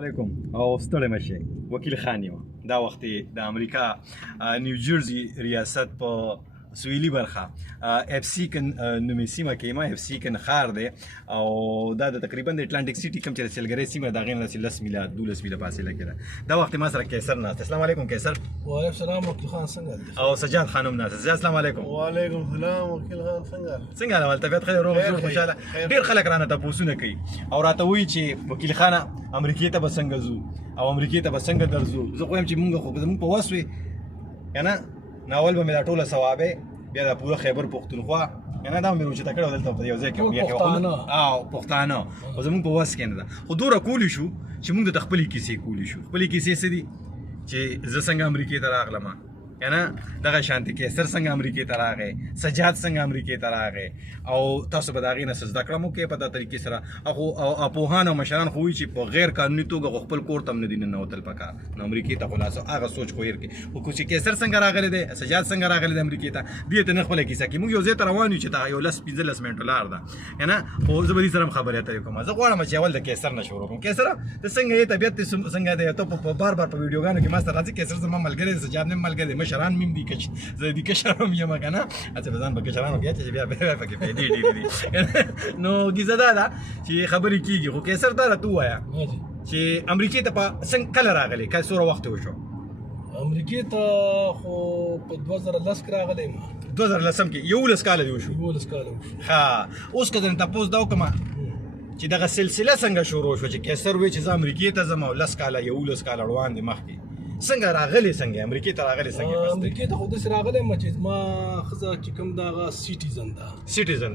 علیکم او ستړی مشه وکیل خان یم دا وخت د امریکا نیو جرسی ریاست په سویلي برخه اف سی کن نومي سیمه کې ما اف سی کن خار دی او دا د تقریبا د اټلانټیک سیټي کوم چې سیلګری سیمه دا غین 10 میله 12 میله فاصله کې ده دا وخت ما سره کیسر ناست. السلام علیکم کیسر. وعلیکم السلام وکیل خان څنګه او سجاد خانم ناست. السلام علیکم. وعلیکم السلام وکیل خان څنګه حال طبیعت خیر روغ جوړ خوشاله ډیر خلک رانه تاسو کوي او راته وایي چې وکیل خان امریکای ته به څنګه ځو او امریکای ته به څنګه درځو. زه خو هم چې مونږ خو زموږ په وس وي کنه ناول به مې دا ټوله ثوابې بیا دا پوره خیبر پښتونخوا کنه دا مې روچته کړو دلته په یو ځای کې بیا کې او پښتانه خو زموږ په وس کې نه ده خو دوره کولی شو چې مونږ د خپلې کیسې کولی شو. خپلې کیسې څه دي چې زه څنګه امریکای ته راغلم کنه دغه شانتي کیسر څنګه امریکای ته راغی سجاد څنګه امریکای ته راغی او تاسو به دا غي نه زده کړم کې په دا طریقې سره او اپوهان او مشران خو چې په غیر قانوني توګه خپل کور تم نه دي نه وتل پکار نو امریکای ته خلاصو هغه سوچ خو ير کې خو چې کیسر څنګه راغلی دی سجاد څنګه راغلی دی امریکای ته دې ته نه خپل کیسه کې موږ یو ځای ته روان یو چې دا یو لس 15 منټ لار ده کنه خو زه به دې سره خبرې اترې کوم. زه غواړم چې اول د کیسر نه شروع کوم. کیسر ته څنګه یې طبيعت څنګه دی ته په بار په ویډیوګانو کې ما سره راځي کیسر زما ملګری سجاد نه ملګری مشران مم دي زه دې کشرم یم کنه اته ځان به کشرانو کې چې بیا به پکې پیډې دي نو کیسه دا چې خبرې کیږي خو کیسر دا راته وایا چې امریکای ته څنګه کله راغلی کله سوره وخت وشو امریکای ته خو په 2010 کې راغلی ما 2010 کې یو لس کال دی وشو ها اوس کله تاسو دا کومه چې دغه سلسله څنګه شروع شو چې کیسر وې چې امریکای ته زما لس کال یو لس کال روان دي مخکې څنګه راغلی څنګه امریکای ته راغلی څنګه امریکای ته خو د راغلی ما خزه چې کوم دا سیټیزن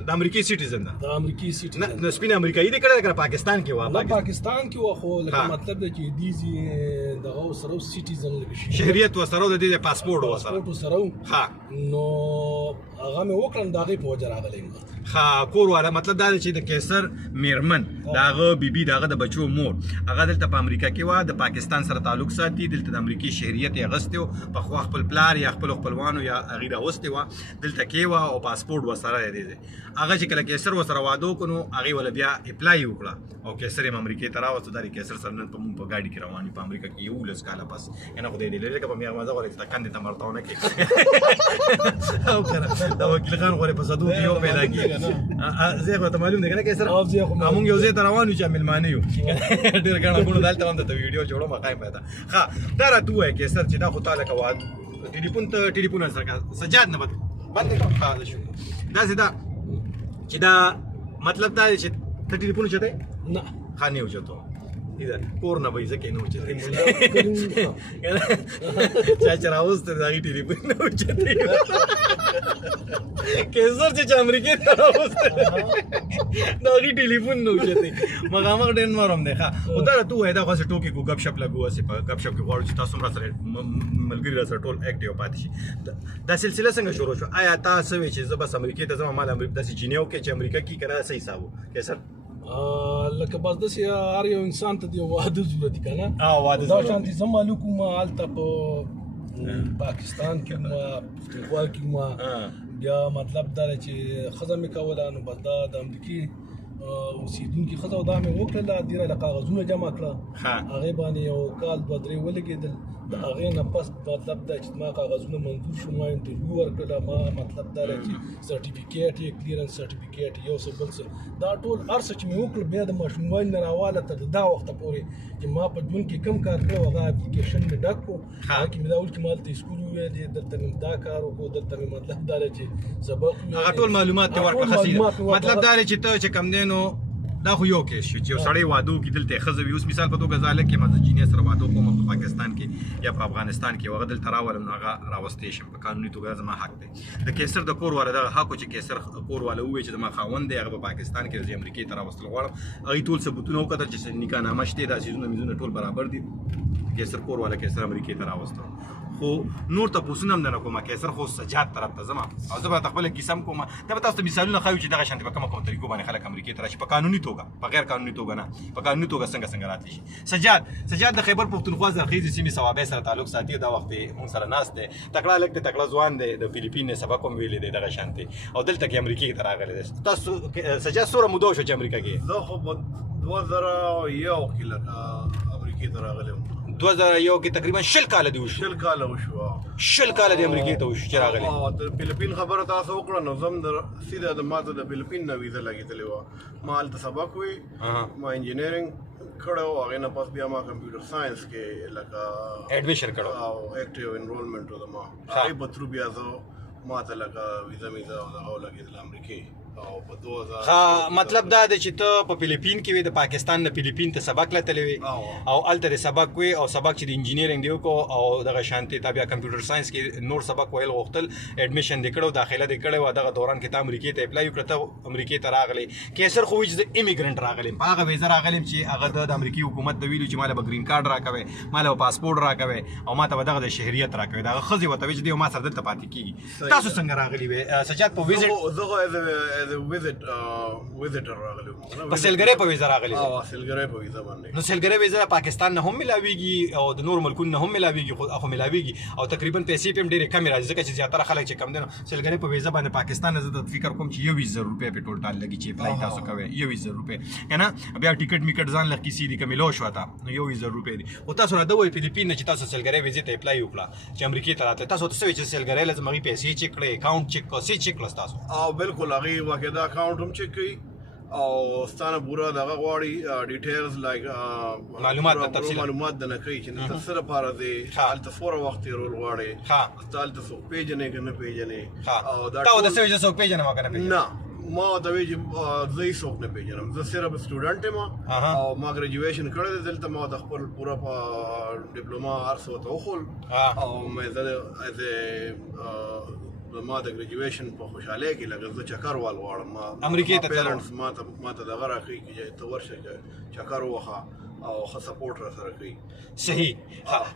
د امریکای سیټیزن د امریکای سیټیزن نه سپین امریکایي دی کړه پاکستان کې و پاکستان کې و خو لکه مطلب دی چې دیزي دغه سره سیټیزن لګشي شهریت و سره د دې پاسپورت سره ها نو هغه مې وکړم دغه په وجه راغلی ها کور والا مطلب دا چې د کیسر میرمن داغه بیبي داغه د بچو مور هغه دلته په امریکا کې و د پاکستان سره تعلق ساتي دلته د امریکای شهریت یې غستیو په خو خپل پلار یا خپل خپلوانو یا غیر اوسته و دلته کې و او پاسپورت وسره دی هغه چې کله کیسر وسره وادو کونو هغه ول بیا اپلای وکړه او کیسر هم امریکای ته راوځه د کیسر سره نن په مون په گاډي کې رواني په امریکا کې یو لس کاله پس کنه خو دې لري په میغه مزه ورته کاندې ته مرتاونه کې او کنه دا وکیل خان غوړې په صدو کې یو پیدا کی زه ته معلوم دی کنه کیسر موږ یو ځای ته روانو چې ملمانه یو ډیر غاڼه غوړو دلته هم د ویډیو جوړو مخای پیدا ها دا راته کیسر چې دا خو تعالی کا واد ټلیفون سره سجاد نه باندې کوم خاله شو دا زدا چې دا مطلب دا چې ته ټلیفون چته نه خانه یو چته اذا کور نه وایي ځکه نو چته چا راوسته دا ټلیفون نو چته کیسر چې امریکای ته راوسته دا ټلیفون نو چته مغامغ ډین مروم دی ښا خدا ته وای دا خاصه ټوکی کو غب شپ لګو اسی په غب شپ کې غواړو چې تاسو سره ملګری سره ټول اکټیو پاتې شي دا سلسله څنګه شروع شو آیا تاسو چې زه بس امریکای ته زما مال امریکا داسې جنیو کې چې امریکا کې کنه صحیح حسابو کیسر لکه بس داسې هر یو انسان ته دی واده ضرورت کنه واده دا شانتي زما لکوم حالت په پاکستان کې ما پښتونخوا کې ما بیا مطلب دا چې خزه مې کوله نو بس دا د امریکای اوسیدونکي خزه دا مې وکړله ډیره د کاغذونه جمع کړه هغه باندې یو کال دوه درې ولګېدل د هغې نه پس مطلب دا چې ما کاغذونه منظور شو ما انټرویو ورکړله ما مطلب دا چې سرټیفیکیټ یې کلیرنس سرټیفیکیټ یو څه بل څه دا ټول هر څه چې مې وکړل بیا د ماشوموالي نه راواله تر دا وخته پورې چې ما په ژوند کې کم کار کړی هغه اپلیکیشن مې ډک کړو هغه کې مې دا ول کې ما هلته سکول وویلې دلته مې دا کار وکړو دلته مې مطلب دا چې سبق هغه ټول معلومات ته ورکړه خسي مطلب دا چې ته چې کم دی نو دا خو یو کې شو چې یو سړی وادو کې دلته خزوي اوس مثال په توګه ځاله کې مزه جینیس سره وادو کوم په پاکستان کې یا په افغانستان کې وغه دلته راولم هغه راوستې شم په قانوني توګه زما حق دی د کیسر د کور والا د حق چې کیسر کور والا وې چې زما خاوند دی هغه په پاکستان کې د امریکای ته راوستل غواړم هغه ټول ثبوتونه وکړل چې نکاح نامه شته د اساسونو میزونه ټول برابر دي کیسر کور والا کیسر امریکای ته راوستل خو نور ته پوسونه هم نه کومه کیسر خو سجاد طرف ته زما او زه به خپل قسم کومه دا به تاسو ته مثالونه خو چې دغه شانتي په کومه طریقو باندې خلک امریکای ته راشي په قانوني توګه په غیر قانوني توګه نه په قانوني توګه څنګه راتلی شي. سجاد د خیبر پښتونخوا زرخیزې سیمې ثوابې سره تعلق ساتي دا وخت مونږ سره ناست دی تکړه لګ ته تکړه ځوان دی د فلیپین نه سبق هم ویلې دی دغه شانتي او دلته کې امریکای ته راغلی دی. تاسو سجاد سوره مودو شو چې امریکا کې زه خو 2001 کې امریکې ته راغلی وم 2001 کې تقریبا 20 کال دی وشو 20 کاله وشو 20 کال دی امریکې ته وشو چې راغلی او د فلیپین خبره تاسو وکړه نو زم د سیده د ماته د فلیپین نه ویزه لګېدلې وه ما هلته سبق وی ما انجینرینګ کړی و هغې نه پس بیا ما کمپیوټر ساینس کې لکه ایډمیشن کړو او اکټیو انرولمنټ و د ما هغې په ترو بیا زه ما ته لکه ویزه او دغه ولګېدله امریکې او په 2000 مطلب دا دی چې ته په فلیپین کې وې د پاکستان نه فلیپین ته سبق لتلی وې او هلته د سبق وې او سبق چې د انجینیرینګ دی وکړو او دغه شانتې تا بیا کمپیوټر ساینس کې نور سبق ویل غوښتل ایډمیشن دې کړو داخله دې کړی وه دغه دوران کې ته امریکې ته اپلای وکړه ته امریکې ته راغلی کیسر خو وایي چې زه ایمیګرنټ راغلم په هغه ویزه راغلم چې هغه د امریکي حکومت ته ویلو چې ما له به ګرین کارډ راکوئ ما له به پاسپورټ راکوئ او ما ته به دغه د شهریت راکوئ د هغه ښځې ورته وایي چې دی ما سره دلته پاتې کېږي تاسو څنګه راغلي وې سجاد په ویزټ زه خو ویزټ ویزټر راغلی وم په سیلګرۍ په ویزه راغلی او سیلګرۍ په ویزه باندې نو سیلګرۍ ویزه پاکستان نه هم ملاویږي او د نور ملکونو نه هم ملاویږي خو ملاویږي او تقریبا پیسې په ډېرې کمې راځي ځکه چې زیاتره خلک چې کم دي نو سیلګرۍ په ویزه باندې پاکستان نه زه فکر کوم چې 20000 روپۍ په ټوټال لګي چې اپلای تاسو کوئ 20000 روپۍ کنه بیا ټیکټ میکټ ځان لږ کیسې دي کمې لو شو تا نو 20000 روپۍ دي او تاسو را دوی فلیپین نه چې تاسو سیلګرۍ ویزه ته اپلای وکړه چې امریکا ته راته تاسو ته څه چې سیلګرۍ لازم هغه پیسې چیک کړئ اکاونټ چیک کړئ چیک کړئ تاسو او بالکل هغه واقعا اکاونټ هم چیک کړئ او ستانه پورا دغه غواړي ډیټیلز لایک معلومات تفصیل معلومات د نه کوي چې تاسو سره لپاره دی حالت فور وخت رول غواړي ها تاسو ته څوک پیژنې کنه پیژنې او دا تاسو د څه څوک پیژنې ما کنه پیژنې نه ما دا وی چې زه څوک نه پیژنم زه صرف سټوډنټ یم او ما ګریجویشن کړی دی دلته ما د خپل پورا په ډیپلوما ارسو ته وخول او مې زه ما د ګریجویشن په خوشحالۍ کې لږ زه چکر وال غواړم ما امریکې ته پیرنټس ما ته دغه راکوي چې ته ورشه چکر ووخه او ښه سپورټ را سره کوي صحیح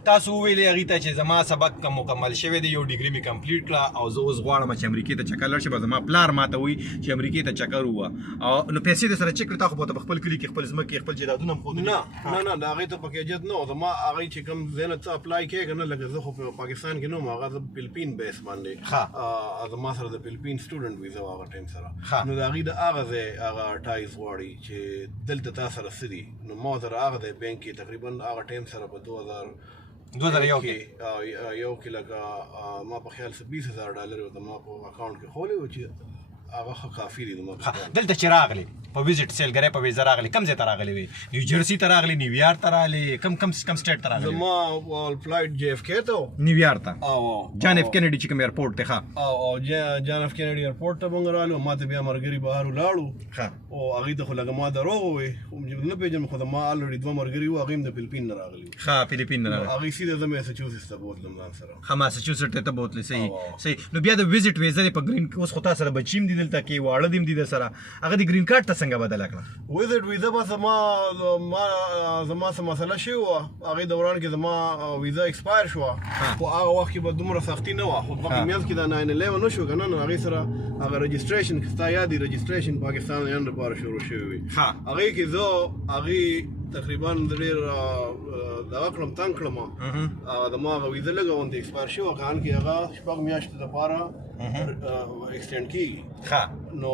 تاسو ویلې هغې ته چې زما سبق مکمل شوی دی یو ډیګري مې کمپلیټ کړه او زه اوس غواړم چې امریکې ته چکر لاړ شم زما پلار ما ته وایي چې امریکې ته چکر ووه او نو پیسې در سره چک کړه تا خو په خپل کلي کې خپل ځمکې خپل جایدادونه هم ښودلي نه د هغې ته پکې اجازت نه و زما هغې چې کوم ځای نه څه اپلای کېږه نه لکه زه خو په پاکستان کې نه وم هغه زه فلپین بیس باندې زما سره د فلپین سټوډنټ ویزه وه هغه ټایم سره نو د هغې د هغه ځای هغه ټایز غواړي چې دلته تا سره څه دي نو ما سره هغه ځای بینک کې تقریبا هغه ټایم سره په 2001 کې لکه ما په خیال $20,000 ورته ما په اکاونټ کې خولی و چې هغه کافي دي دلته چې راغلی په ویزټ سیلګرۍ په ویزه راغلی کوم ځای ته راغلی وي نیو جرسي ته راغلی نیویارک ته راغلی کوم سټیټ ته راغلی زما فلایټ جی اف کې ته نیویارک ته جان اف کینیډي چې کوم ایرپورټ ته او جان اف کینیډي ایرپورټ ته موږ رالو ما ته بیا مرګري بهر ولاړو او هغې ته خو لږه ما دروغ ووی نه پېژنم خو ما الریډي 2 مرګري وو هغې هم د فلپین نه راغلي فلپین نه راغلی هغې سیده زه میساچوسټس ته بوتلم ځان سره ماساچوسټس ته بوتلی صحیح نو بیا د ویزټ ویزه په ګرین اوس خو تا سره بچیم دي دلته کې واړه دي د سره هغه د ګرین کارت ته څنګه بدله کړه ویزټ ویزه به زما څه مسله شوې وه هغې دوران کې زما ویزه ایکسپایر شوه خو هغه وخت کې به دومره سختي نه وه خو په میانځ کې دا 9/11 نه شو که نه نو هغې سره هغه رجسټریشن که ستا یاد وي رجسټریشن پاکستانیانو لپاره شروع شوی وي هغې کې زه هغې تقریبا ډېر دغه کړم تنګ کړم زما هغه ویزه لږه غوندې ایکسپایر شوه که هلکې هغه 6 میاشتې دپاره ایکسټینډ کېږي نو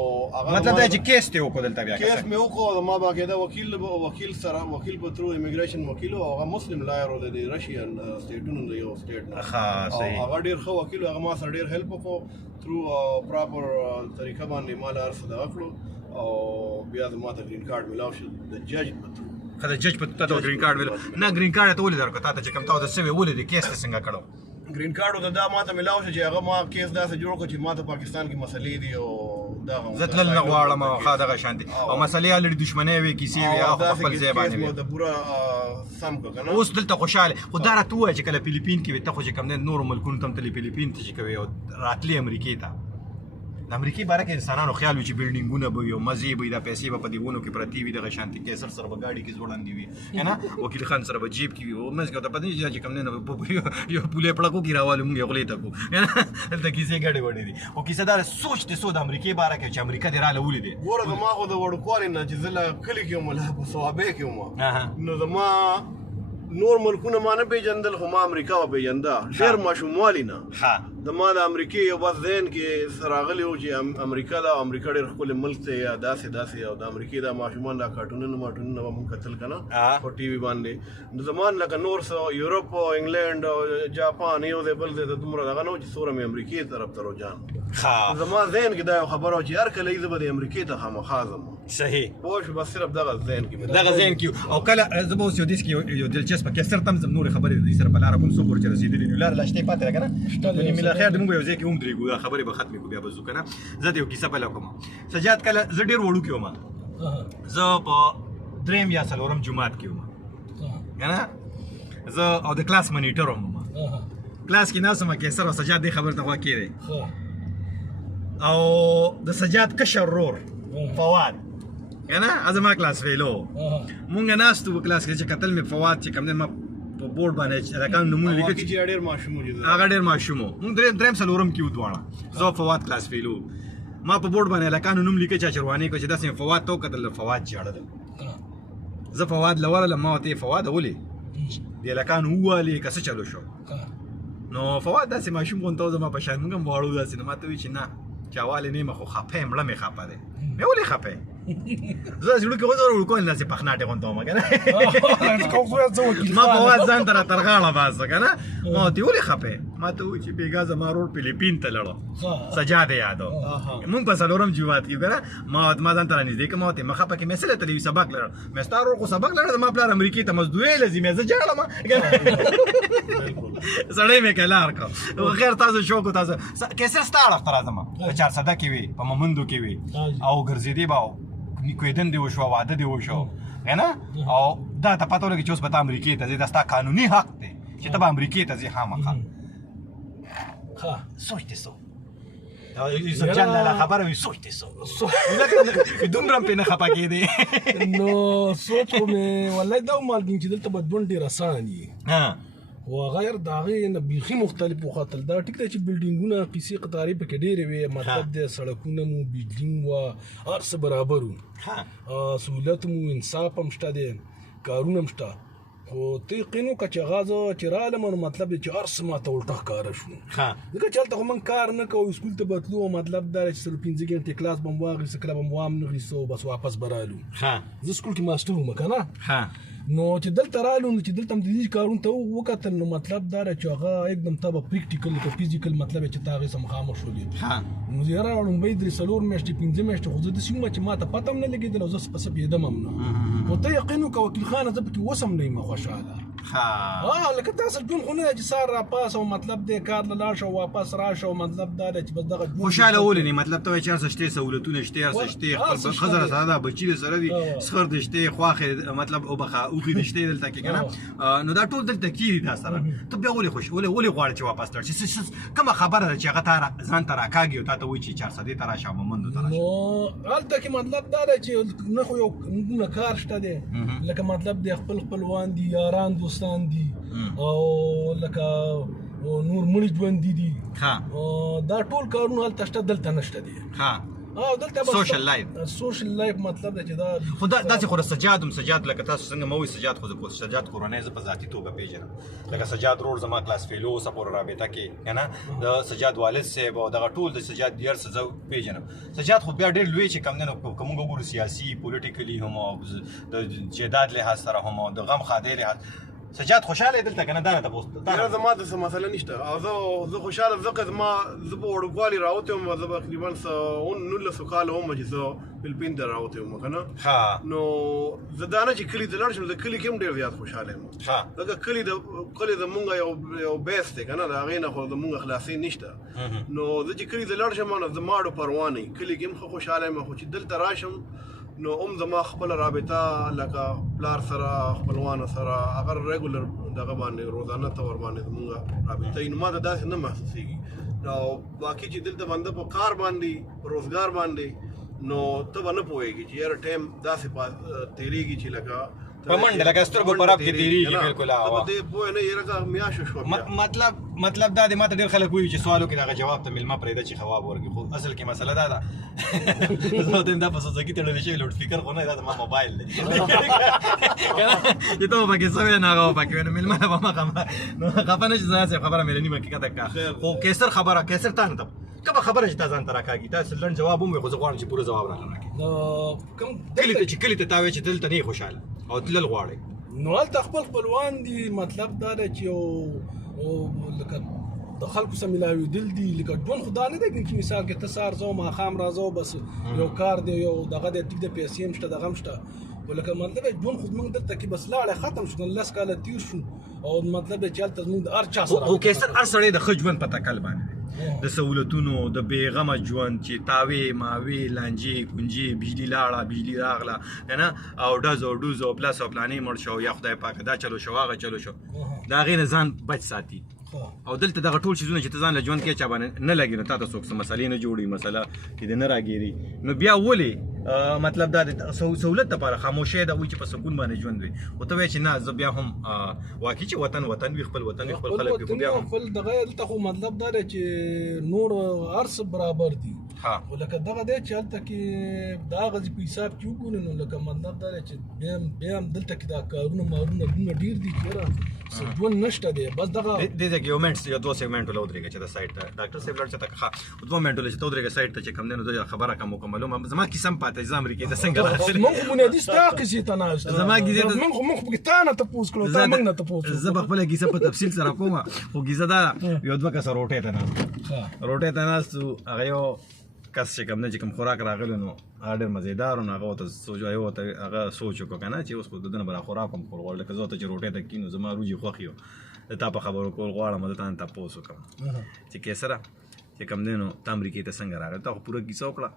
مطلب دا چې کیس ته وکړو دلته بیا کیس مې وکړو زما باقاعده وکیل سره وکیل په ترو امیګریشن وکیل او هغه مسلم لایر و د رشین سټیټونو د یو سټیټ نه هغه ډېر ښه وکیل هغه ما سره ډېر هیلپ وکړو ترو پراپر طریقه باندې ما له هر څه دغه کړو او بیا زما د ګرین کارډ ملاو شو د جج په ترو د جج په ترو ګرین کارډ ملاو نه ګرین کارډ ته ولې درکړه تا ته چې کوم تا د سوي ولې د کیس ته څنګه کړو ګرین کارډ ته دا ماته ملاو شو چې هغه ما کیس داسې جوړ کړ چې ماته پاکستان کې مسلې دي او دغه زه تلل نه غواړم او دغه شانتي او مسلې الریډي دښمنۍ وي کیسې وي هغه خپل ځای باندې وي د پورا سم کو کنه اوس دلته خوشاله خو دا راته وایي چې کله فلیپین کې وي ته خو چې کوم نور ملکونو ته هم تللی فلیپین ته چې کوي او راتلې امریکې ته د امریکې باره کې انسانانو خیال وي چې بلډینګونه به وي او مزې به وي دا پیسې به په دې ونو کې پرتې وي دغه شانتي کیسر سره به ګاډي کې ځوړندې وي که نه وکیل خان سره به جیب کې وي او منځ کې ورته پته نه چې کوم نه یو پولې پړکو کې راوالو مونږ یې غولې ته کړو دلته کیسې ګډې وډې دي او کیسه داره سوچ دې سو د امریکې باره کې چې امریکا دې راله ولې دی ګوره زما خو د وړوکوالي نه چې زه له کلي کې وم له په صوابۍ کې وم نو زما نور ملکونه ما نه پېژندل خو ما امریکا وپېژنده ډېر ماشوموالي نه زما د امریکې یو بس ذهن کې راغلی و چې امریکا دا امریکا ډېر ښکلی ملک دی یا داسې او د امریکې دا ماشومان دا کارټونونه ماټونونه به مونږ کتل که نه په ټي وي باندې نو زما لکه نور څه یوروپ او انګلینډ او جاپان یو دی بل دی ته دومره دغه نه و چې څومره مې امریکې طرف ته رجحان زما ذهن کې دا یو خبره وه چې هر کله زه به د امریکې ته خامخا ځم صحیح پوه شو بس صرف دغه ذهن کې دغه ذهن کې او کله زه به اوس یو دېس کې یو دلچسپه کیسر ته هم ځم نورې خبرې د دې سره په لاره کوم څوک ور چې رسېدلي دي لاره لا شتې پاتې ده که نه نو ملا خیر د موږ یو ځای کې هم درېږو دا خبرې به ختمې کړو بیا به ځو که نه زه ته یو کیسه پیله کوم سجاد کله زه ډېر وړوکی وم زه په 3 یا 4 جومات کې وم که نه زه او د کلاس منیټر وم کلاس کې ناست وم کیسر او سجاد دې خبرې ته غوږ کېدی او د سجاد کشر ورور فواد که نه زما کلاس فیلو مونږ ناست وو په کلاس کې چې کتل مې فواد چې کوم دی ما په بورډ باندې هلکانو نومونه لیکل چې ډېر ماشوم و هغه ډېر ماشوم و مونږ درېم څلورم کې وو دواړه زه فواد کلاس فیلو ما په بورډ باندې هلکانو نوم لیکه چا چروانې کړه چې داسې مې فواد ته وکتل فواد ژړل زه فواد له ورغلم ما ورته یې فواد ولې دې هلکانو ووالې که څه چلو شو نو فواد داسې ماشوم غونته و زما په شان مونږ هم واړو داسې نو ما ته وایي چې نه چې اول یې نه یم خو خفه یم مړه مې خفه دی مې ولې خفه یې زه زړه کې وځو وړوکی داسې پخناټې غونته وم که نه ما فواد ځان ته را تر غاړه باسه که نه ما ورته ولې خفه یې ما ته وایي چې بېګا زما ورور فلیپین ته لړو سجاد یې یاد و مونږ په 4 جومات کې که نه ما ځان ته را نږدې کړه ما ورته مه خفه کړې مې څه له تلوي سبق لرل مې ستا ورور خو سبق لرل زما پلار امریکې ته مزدورۍ له ځي مې زه ژاړم سړی مې کلار کړ خیر تاسو شوق تاسو کیسر ستا اړخ ته راځم په 400 کې وي په مومندو کې وي او ګرځېدې به کویدن دی وشو واده دی وشو که نه او دا ته پته ولګي چې اوس به ته امریکې ته ځې دا ستا قانوني حق دی چې ته به امریکې ته ځې خامخا سوچ دې سو یوسف جان لاله خبره وي سوچ دې سو دومره هم پرې نه خفه کېدې نو سوچ خو مې والله دا ومالګم چې دلته به ژوند ډېر اسان وي و غیر د هغې نه بیخي مختلف وختل دا ټیک دی چې بلډینګونه قیسې قطارې پکې ډېرې وې مطلب دی سړکونه مو بجلی وه هر څه برابر وو سهولت مو انصاف هم شته دی کارونه هم شته خو ته یقین وکړه چې هغه زه چې رالم نو مطلب دی چې هر څه ماته الټه ښکاره شو ځکه چې هلته خو موږ کار نه کوو سکول ته به تلو مطلب دا چې 5 ګنټې کلاس به م واخیسته کله به م وام نه اخیسته بس واپس به رالو زه سکول کې ماسټر وم که نه نو چې دلته رالو نو چې دلته هم د دې کارونو ته وکتل نو مطلب دا چې هغه एकदम ته به پریکټیکل لکه فزیکل مطلب چې ته هغې سره مخامخ شولې نو یاره لومبۍ 3 میاشتې 5 میاشتې خو زه داسې وم چې ما ته پته هم نه لګېدل او زه په څه پوهېدم هم نه خو ته یقین وکړه وکیل خانه زه پکې اوس هم نه یم خوشحاله لکه تاسو ژوند خو نه دی چې سهار راپاس او مطلب دی کار له لاړ شه او واپس راشه او مطلب دا دی چې بس دغه خوشحاله ولې نه مطلب ته وایي چې هر څه شته سهولتونه شته هر څه شته خپل ښځه راسره ده بچي راسره دي سخر دې شته خواښې مطلب اوښې دې شته دلته کې که نه نو دا ټول دلته کېږي تا سره ته بیا ولې غواړې چې واپس لاړ شې کومه خبره ده چې هغه تا ځان ته راکاږي او تا ته وایي چې 400 ته راشه او مومندو ته راشه نو هلته کې مطلب دا دی چې نه خو یو کار شته دی لکه مطلب دی خپلوان دي یاران دوستان دي او لکه نور مړي ژوندي دي دا ټول کارونه هلته شته دلته نشته دي دلته سوشل لایف مطلب دی چې دا خو داسې خو د سجاد لکه تاسو څنګه مه وایي سجاد خو د سجاد کورنۍ زه په ذاتي توګه پېژنم لکه سجاد ورور زما کلاس فیلو اوسه پورې رابطه کې که نه د سجاد والد صاحب او دغه ټول د سجاد ډېر څه زه پېژنم سجاد خو بیا ډېر لوی چې کوم دی نو که موږ وګورو سیاسي پولیټیکلي هم او د جیداد لحاظ سره هم او د غم خادۍ لحاظ سجاد خوشاله دی دلته که نه دا راته یاره زما داسې مسله نشته او زه خوشحاله ځکه زه په وړوکوالي راوتی وم زه به تقریبا 19 کاله وم چې زه فلپین ته راوتی وم که نه نو زه دا نه چې کلي ته لاړ شم زه کلي کې هم ډېر زیات خوشحاله یم ځکه کلي زمونږ یو بیس دی که نه د هغې نه خو زمونږ خلاصي نشته نو زه چې کلي ته لاړ شم نو زما اړو پروا نه وي کلي کې هم ښه خوشحاله یم خو چې دلته راشم نو زما خپله رابطه لکه پلار سره خپلوانو سره هغه ریګولر دغه باندې روزانه طور باندې زمونږ رابطه وي نو ما ته داسې نه محسوسېږي او باقي چې دلته بنده په کار باندې په روزګار باندې نو ته به نه پوهېږي چې یاره ټایم داسې تېرېږي چې لکه په منډه لکه سترګو په رپ کې تېرېږي بالکل ته به دې پوه نه یې لکه میاشته شوه بیا. مطلب دا دی ماته ډېر خلک وایي چې سوالو کې دغه جواب ته مېلمه پرېږده چې خواب ورکړي خو اصل کې مسله دا ده زه ته دا په سوزکي تړلی شوی لوډ سپیکر خو نه دا زما موبایل دی چې ته به پکې څه وایې نو هغه به پکې وایي نو مېلمه به مخه نو خفه نه شي زما صاحب خبره مې نیمه حقیقت کړه خو کیسر خبره کیسر تا نه کومه خبره چې تا ځان ته راکاږي تاسو لنډ جواب وموي خو زه غواړم چې پوره جواب راته راکړې کلي ته تا وایې چې دلته نه یې خوشحاله او تلل غواړې نو هلته خپل خپلوان دي مطلب دا دی چې لکه د خلکو سره ملاوېدل دي لکه ژوند خو دا نه دی چې مثال کې ته سهار ځو ماښام راځو بس یو کار دی یو دغه دی ټیک دی پیسې هم شته دغه هم شته ولکه مطلب ژوند خو زموږ دلته کې بس لاړې ختم شو 10 کاله تېر شو او مطلب چې هلته زموږ د هر چا سره خو کیسر هر سړی د ښه ژوند په تکل باندې د سهولتونو د بېغمه ژوند چې تاوې ماوې لانجې کونجې بجلي لاړه بجلي راغله که نه او ډز او ډوز او پلس او پلانې مړ شو یا خدای پاکه دا چلو شو هغه چلو شو د هغې نه ځان بچ ساتي او دلته دغه ټول شیزونه چې ته ځان له ژوند کې چا باندې نه لګي نو تا ته څوک څه مسلې نه جوړي مسله کې دې نه راګیري نو بیا ولې مطلب دا د سهولت دپاره خاموشۍ ده وایي چې په سکون باندې ژوند وي خو ته وایې چې نه زه بیا هم واقعي چې وطن وي خپل وطن وي خپل خلک وي خو بیا هم خپل دغه دلته خو مطلب دا دی چې نور هر څه برابر دي خو لکه دغه دی چې هلته کې د هغه په حساب کې وګورې نو لکه مطلب دا دی چې بیا هم دلته کې دا کارونه مارونه دومره ډېر دي چې یاره ژوند نشته دی بس دغه دې ځای کې یو منټ یو 2 سیګمنټ له ودرېږه چې د سایټ ته ډاکټر صاحب لړ چې ته ښه 2 منټ له چې ته ودرېږه سایټ ته چې کوم دی نو زه خبره کوم مکملوم زما کیسه هم پاتې زه امریکې ته څنګه راغلی موږ خو بنیادي ستا کیسې ته ناست زما کیسې موږ خو تا نه تپوس کړو تا موږ نه تپوس زه به خپله کیسه په تفصیل سره کوم خو کیسه دا یو 2 کسه روټۍ ته ناست هغه یو کس چې کوم نه چې کوم خوراک راغلی نو هغه ډېر مزېدار و نو هغه ورته هغه سوچ وکړو که نه چې اوس خو د ده نه به را خوراک هم خور غواړي لکه زه ورته چې روټۍ ته کښېنو زما روجې خوښ یو د تا په خبرو کول غواړم زه تا نه تپوس وکړم چې کیسره چې کوم دی نو ته امریکې ته څنګه راغلی تا خو پوره کیسه وکړه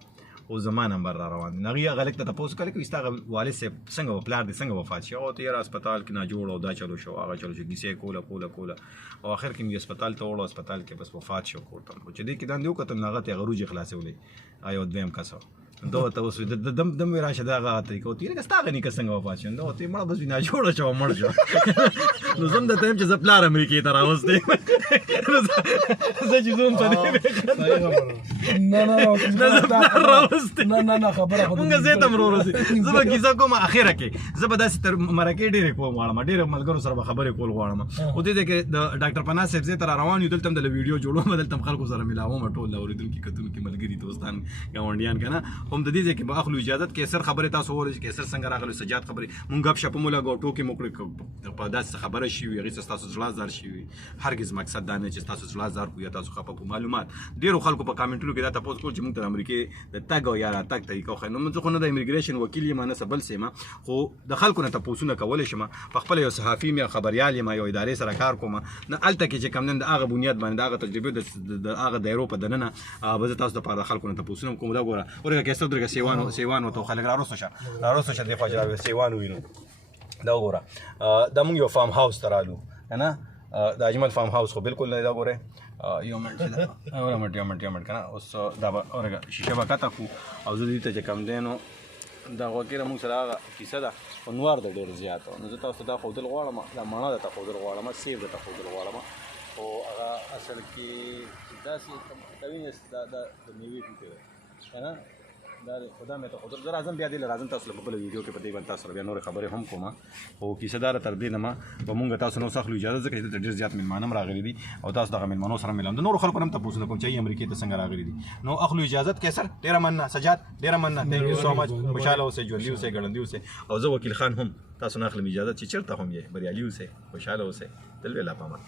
اوس زما نمبر را روان دی هغې هغه لږ ته تپوس وکړی که ستا هغه والد صاحب څنګه و پلار دی څنګه وفات شي هغه ورته یاره هسپتال کې ناجوړ او دا چلو شو هغه چلو شو کیسې یې کوله او آخر کې مې هسپتال ته وړو هسپتال کې بس وفات شو کور ته خو چې دې کې دندې وکتل نو هغه ته هغه روجې خلاصولې یو دویم کس و دا ورته اوس دم مې راشه دا هغه ته یې کوو ته یې لکه ستا هغه نیکه څنګه وفات شو دا ورته یې مړه بس ناجوړه شو مړ شو نو زه هم درته یم چې زه پلار امریکې ته راوستی زه چې زه هم په دې نه خبره مونږ زه ته هم ورورسې زه به کیسه کوم اخره کې زه به داسې تر مرکې ډېرې کوم غواړم ډېرو ملګرو سره به خبرې کول غواړم خو دې ځای کې د ډاکټر پناه صاحب زه ته را روان یو دلته هم د ویډیو جوړوم دلته هم خلکو سره ملاوم ټول اورېدونکي کتونکي ملګري دوستان ګاونډیان که نه هم د دې ځای کې به اخلو اجازت کیسر خبرې تاسو واورئ چې کیسر څنګه راغلی سجاد خبرې مونږ ګپ شپ هم ولګو ټوکې مو کړې په داسې خبره شوي هغې څه ستاسو زړه ازار شوي هرګز مقصد دا نه چې ستاسو زړه ازار کړو یا تاسو خفه کړو معلومات ډېرو خلکو په کامنټونو کې دا تپوس کول چې مونږ ته د امریکې د تګ او یا راتګ طریقه وښایي نو زه خو نه د امیګریشن وکیل یم نه څه بل څه یم خو د خلکو نه تپوسونه کولی شم په خپله یو صحافي یم یا خبریال یم یو ادارې سره کار کوم نه هلته کې چې کوم د هغه بنیاد باندې د هغه تجربې د هغه دایرو په دننه به زه تاسو دپاره د خلکو نه تپوسونه کوم دا ګوره ورېږه کیسه ودرېږه سیوان ورته خلک راروسته شه دې خوا چې سیوان ووینو دا وګوره دا مونږ یو فارم هاوس ته رالو که نه د اجمل فارم هاوس خو بالکل نه دا ګورئ یو منټ که نه اوس دا به ورېږه شیشه به کته کړو او زه دې ته چې کوم دی نو دا غوږېره مونږ سره هغه کیسه ده خو نوار ده ډېر زیاته نو زه تاسو ته دا ښودل غواړم دا مڼه درته ښودل غواړم سیب درته ښودل غواړم خو هغه اصل کې داسې کوي دا د میوې ټوټې ده که نه دا خدا مې ته خود زه راځم بیا دې له راځم تاسو له بله ویډیو کې په دې باندې تاسو سره بیا نورې خبرې هم کوم خو کیسه داره تر دې نه ما به مونږ تاسو نه اخلو اجازه ځکه چې دلته ډېر زیات میلمانه هم راغلي دي او تاسو دغه میلمنو سره ملم د نورو خلکو نه هم تپوسونه کوم چې امریکې ته څنګه راغلي دي نو اخلو اجازت کیسر ډېره مننه سجاد ډېره مننه تھینک یو سو مچ خوشحاله اوسئ ژوندي اوسئ ګړندي اوسئ او زه وکیل خان هم تاسو نه اخلم اجازت چې چېرته هم یې بریالي اوسئ خوشحاله اوسئ تل ویلا په امان